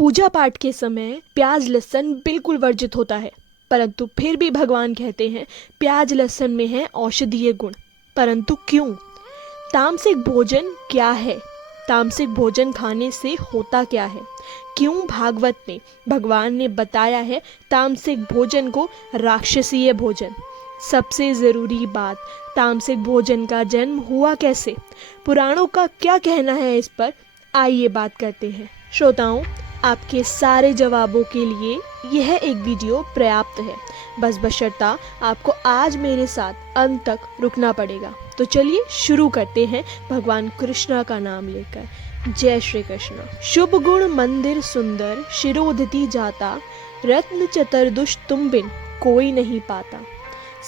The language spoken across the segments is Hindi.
पूजा पाठ के समय प्याज लहसुन बिल्कुल वर्जित होता है, परंतु फिर भी भगवान कहते हैं प्याज लहसुन में है औषधीय गुण। परंतु क्यों? तामसिक भोजन क्या है? तामसिक भोजन खाने से होता क्या है? क्यों भागवत में भगवान ने बताया है तामसिक भोजन को राक्षसीय भोजन? सबसे ज़रूरी बात, तामसिक भोजन का जन्म हुआ कैसे? पुराणों का क्या कहना है इस पर? आइए बात करते हैं। श्रोताओं, आपके सारे जवाबों के लिए यह एक वीडियो पर्याप्त है। बस बशर्ता आपको आज मेरे साथ अंत तक रुकना पड़ेगा। तो चलिए शुरू करते हैं भगवान कृष्ण का नाम लेकर। जय श्री कृष्ण। शुभ गुण मंदिर सुंदर, शिरोधति जाता, रत्न चतुर्दुष तुम बिन कोई नहीं पाता।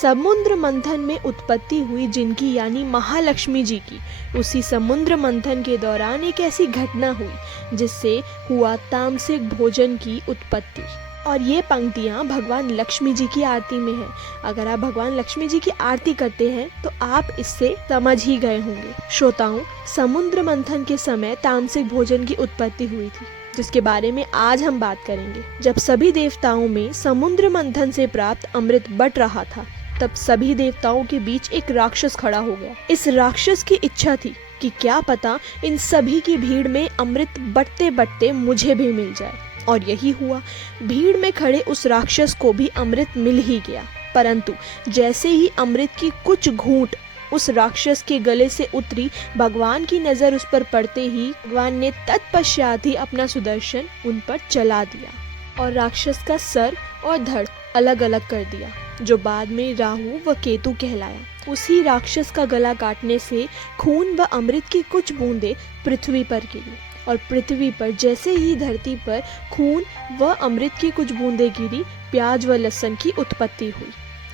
समुद्र मंथन में उत्पत्ति हुई जिनकी, यानी महालक्ष्मी जी की, उसी समुद्र मंथन के दौरान एक ऐसी घटना हुई जिससे हुआ तामसिक भोजन की उत्पत्ति। और ये पंक्तियाँ भगवान लक्ष्मी जी की आरती में है। अगर आप भगवान लक्ष्मी जी की आरती करते हैं तो आप इससे समझ ही गए होंगे। श्रोताओं, समुद्र मंथन के समय तामसिक भोजन की उत्पत्ति हुई थी, जिसके बारे में आज हम बात करेंगे। जब सभी देवताओं में समुद्र मंथन से प्राप्त अमृत बट रहा था, तब सभी देवताओं के बीच एक राक्षस खड़ा हो गया। इस राक्षस की इच्छा थी कि क्या पता इन सभी की भीड़ में अमृत बटते बटते मुझे भी मिल जाए। और यही हुआ। भीड़ में खड़े उस राक्षस को भी अमृत मिल ही गया। परंतु जैसे ही अमृत की कुछ घूंट उस राक्षस के गले से उतरी, भगवान की नजर उस पर पड़ते ही भगवान ने तत्पश्चात ही अपना सुदर्शन उन पर चला दिया और राक्षस का सर और धड़ अलग अलग कर दिया, जो बाद में राहु व केतु कहलाया। उसी राक्षस का गला काटने से खून व अमृत की कुछ बूंदें पृथ्वी पर गिरी, और पृथ्वी पर जैसे ही धरती पर खून व अमृत की कुछ बूंदें गिरी, प्याज व लहसुन की उत्पत्ति हुई।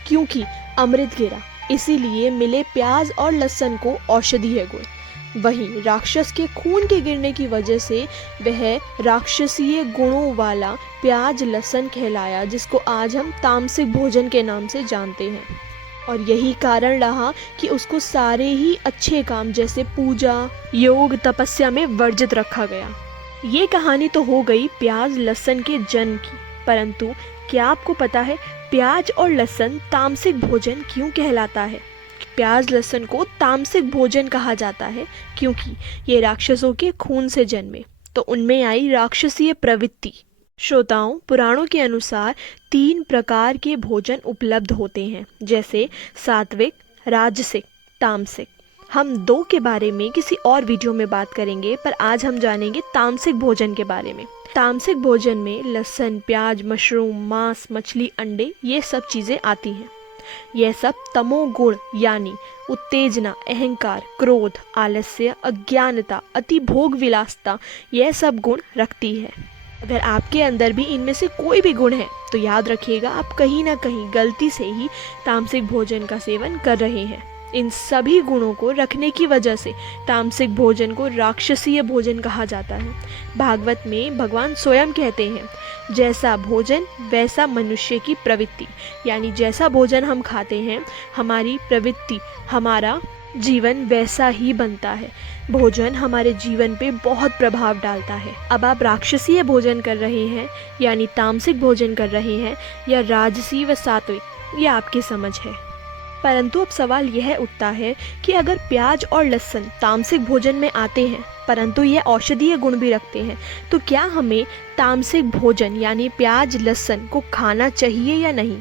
क्योंकि अमृत गिरा, इसीलिए मिले प्याज और लहसुन को औषधीय गुण। वहीं राक्षस के खून के गिरने की वजह से वह राक्षसीय गुणों वाला प्याज लहसुन कहलाया, जिसको आज हम तामसिक भोजन के नाम से जानते हैं। और यही कारण रहा कि उसको सारे ही अच्छे काम जैसे पूजा, योग, तपस्या में वर्जित रखा गया। ये कहानी तो हो गई प्याज लहसुन के जन्म की, परंतु क्या आपको पता है प्याज और लहसुन तामसिक भोजन क्यों कहलाता है? प्याज लहसुन को तामसिक भोजन कहा जाता है क्योंकि ये राक्षसों के खून से जन्मे, तो उनमें आई राक्षसीय प्रवृत्ति। श्रोताओं, पुराणों के अनुसार 3 प्रकार के भोजन उपलब्ध होते हैं, जैसे सात्विक, राजसिक, तामसिक। हम 2 के बारे में किसी और वीडियो में बात करेंगे, पर आज हम जानेंगे तामसिक भोजन के बारे में। तामसिक भोजन में लहसुन, प्याज, मशरूम, मांस, मछली, अंडे, ये सब चीज़ें आती हैं। यह सब तमोगुण यानी उत्तेजना, अहंकार, क्रोध, आलस्य, अज्ञानता, अति भोग विलासता, यह सब गुण रखती है। अगर आपके अंदर भी इनमें से कोई भी गुण है तो याद रखिएगा आप कहीं ना कहीं गलती से ही तामसिक भोजन का सेवन कर रहे हैं। इन सभी गुणों को रखने की वजह से तामसिक भोजन को राक्षसीय भोजन कहा जाता है। भागवत में भगवान स्वयं कहते हैं, जैसा भोजन वैसा मनुष्य की प्रवृत्ति, यानी जैसा भोजन हम खाते हैं हमारी प्रवृत्ति, हमारा जीवन वैसा ही बनता है। भोजन हमारे जीवन पे बहुत प्रभाव डालता है। अब आप राक्षसीय भोजन कर रहे हैं यानी तामसिक भोजन कर रहे हैं, या राजसी व सात्विक, ये आपकी समझ है। परंतु अब सवाल यह उठता है कि अगर प्याज और लहसुन तामसिक भोजन में आते हैं परंतु ये औषधीय गुण भी रखते हैं, तो क्या हमें तामसिक भोजन यानी प्याज लहसुन को खाना चाहिए या नहीं?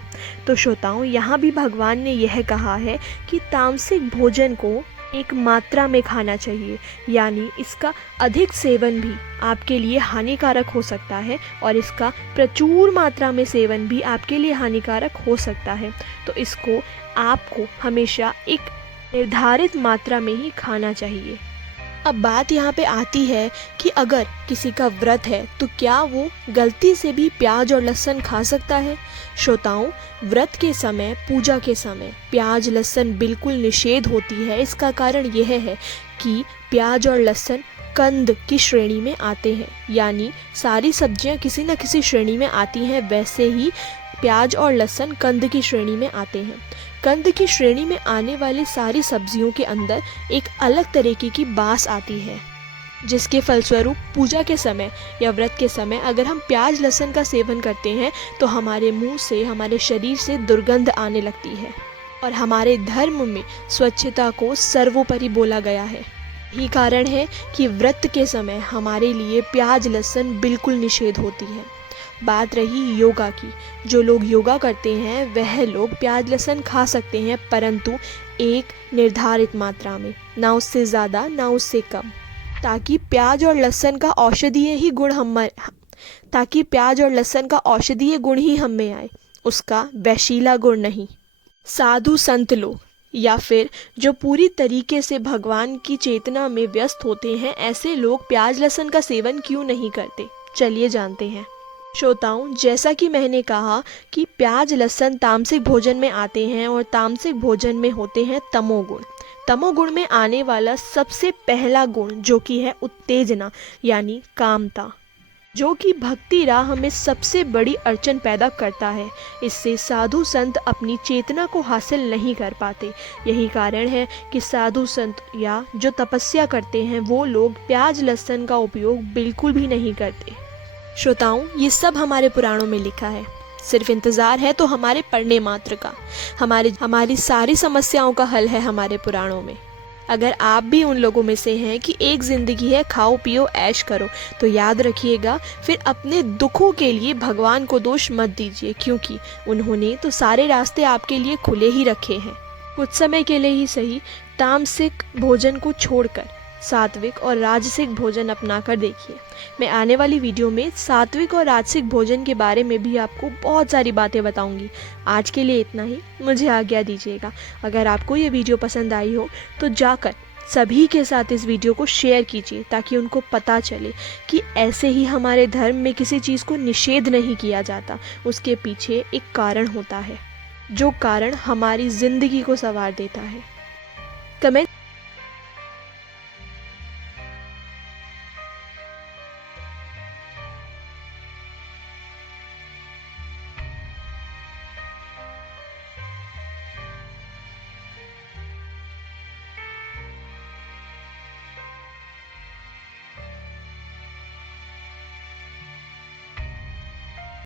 तो श्रोताओं, यहाँ भी भगवान ने यह कहा है कि तामसिक भोजन को एक मात्रा में खाना चाहिए, यानी इसका अधिक सेवन भी आपके लिए हानिकारक हो सकता है और इसका प्रचुर मात्रा में सेवन भी आपके लिए हानिकारक हो सकता है। तो इसको आपको हमेशा एक निर्धारित मात्रा में ही खाना चाहिए। अब बात यहाँ पे आती है कि अगर किसी का व्रत है तो क्या वो गलती से भी प्याज और लहसुन खा सकता है? श्रोताओं, व्रत के समय, पूजा के समय प्याज लहसुन बिल्कुल निषेध होती है। इसका कारण यह है कि प्याज और लहसुन कंद की श्रेणी में आते हैं, यानी सारी सब्जियां किसी न किसी श्रेणी में आती हैं, वैसे ही प्याज और लहसुन कंद की श्रेणी में आते हैं। कंद की श्रेणी में आने वाली सारी सब्जियों के अंदर एक अलग तरीके की बास आती है। जिसके फलस्वरूप पूजा के समय या व्रत के समय अगर हम प्याज लहसुन का सेवन करते हैं तो हमारे मुंह से, हमारे शरीर से दुर्गंध आने लगती है। और हमारे धर्म में स्वच्छता को सर्वोपरि बोला गया है। यही कारण है कि व्रत के समय हमारे लिए प्याज लहसुन बिल्कुल निषेध होती है। बात रही योगा की, जो लोग योगा करते हैं वह लोग प्याज लहसुन खा सकते हैं, परंतु एक निर्धारित मात्रा में, ना उससे ज़्यादा ना उससे कम, ताकि प्याज और लहसुन का औषधीय गुण ही हम में आए, उसका वैशीला गुण नहीं। साधु संत लोग या फिर जो पूरी तरीके से भगवान की चेतना में व्यस्त होते हैं, ऐसे लोग प्याज लहसुन का सेवन क्यों नहीं करते, चलिए जानते हैं। श्रोताओं, जैसा कि मैंने कहा कि प्याज लहसुन तामसिक भोजन में आते हैं और तामसिक भोजन में होते हैं तमोगुण। तमोगुण में आने वाला सबसे पहला गुण जो कि है उत्तेजना यानी कामता, जो कि भक्ति राह में सबसे बड़ी अड़चन पैदा करता है। इससे साधु संत अपनी चेतना को हासिल नहीं कर पाते। यही कारण है कि साधु संत या जो तपस्या करते हैं वो लोग प्याज लहसुन का उपयोग बिल्कुल भी नहीं करते। श्रोताओं, ये सब हमारे पुराणों में लिखा है, सिर्फ इंतज़ार है तो हमारे पढ़ने मात्र का। हमारी सारी समस्याओं का हल है हमारे पुराणों में। अगर आप भी उन लोगों में से हैं कि एक ज़िंदगी है, खाओ पियो ऐश करो, तो याद रखिएगा फिर अपने दुखों के लिए भगवान को दोष मत दीजिए, क्योंकि उन्होंने तो सारे रास्ते आपके लिए खुले ही रखे हैं। कुछ समय के लिए ही सही, तामसिक भोजन को छोड़कर सात्विक और राजसिक भोजन अपना कर देखिए। मैं आने वाली वीडियो में सात्विक और राजसिक भोजन के बारे में भी आपको बहुत सारी बातें बताऊंगी। आज के लिए इतना ही, मुझे आज्ञा दीजिएगा। अगर आपको ये वीडियो पसंद आई हो तो जाकर सभी के साथ इस वीडियो को शेयर कीजिए, ताकि उनको पता चले कि ऐसे ही हमारे धर्म में किसी चीज़ को निषेध नहीं किया जाता, उसके पीछे एक कारण होता है, जो कारण हमारी ज़िंदगी को संवार देता है। कमेंट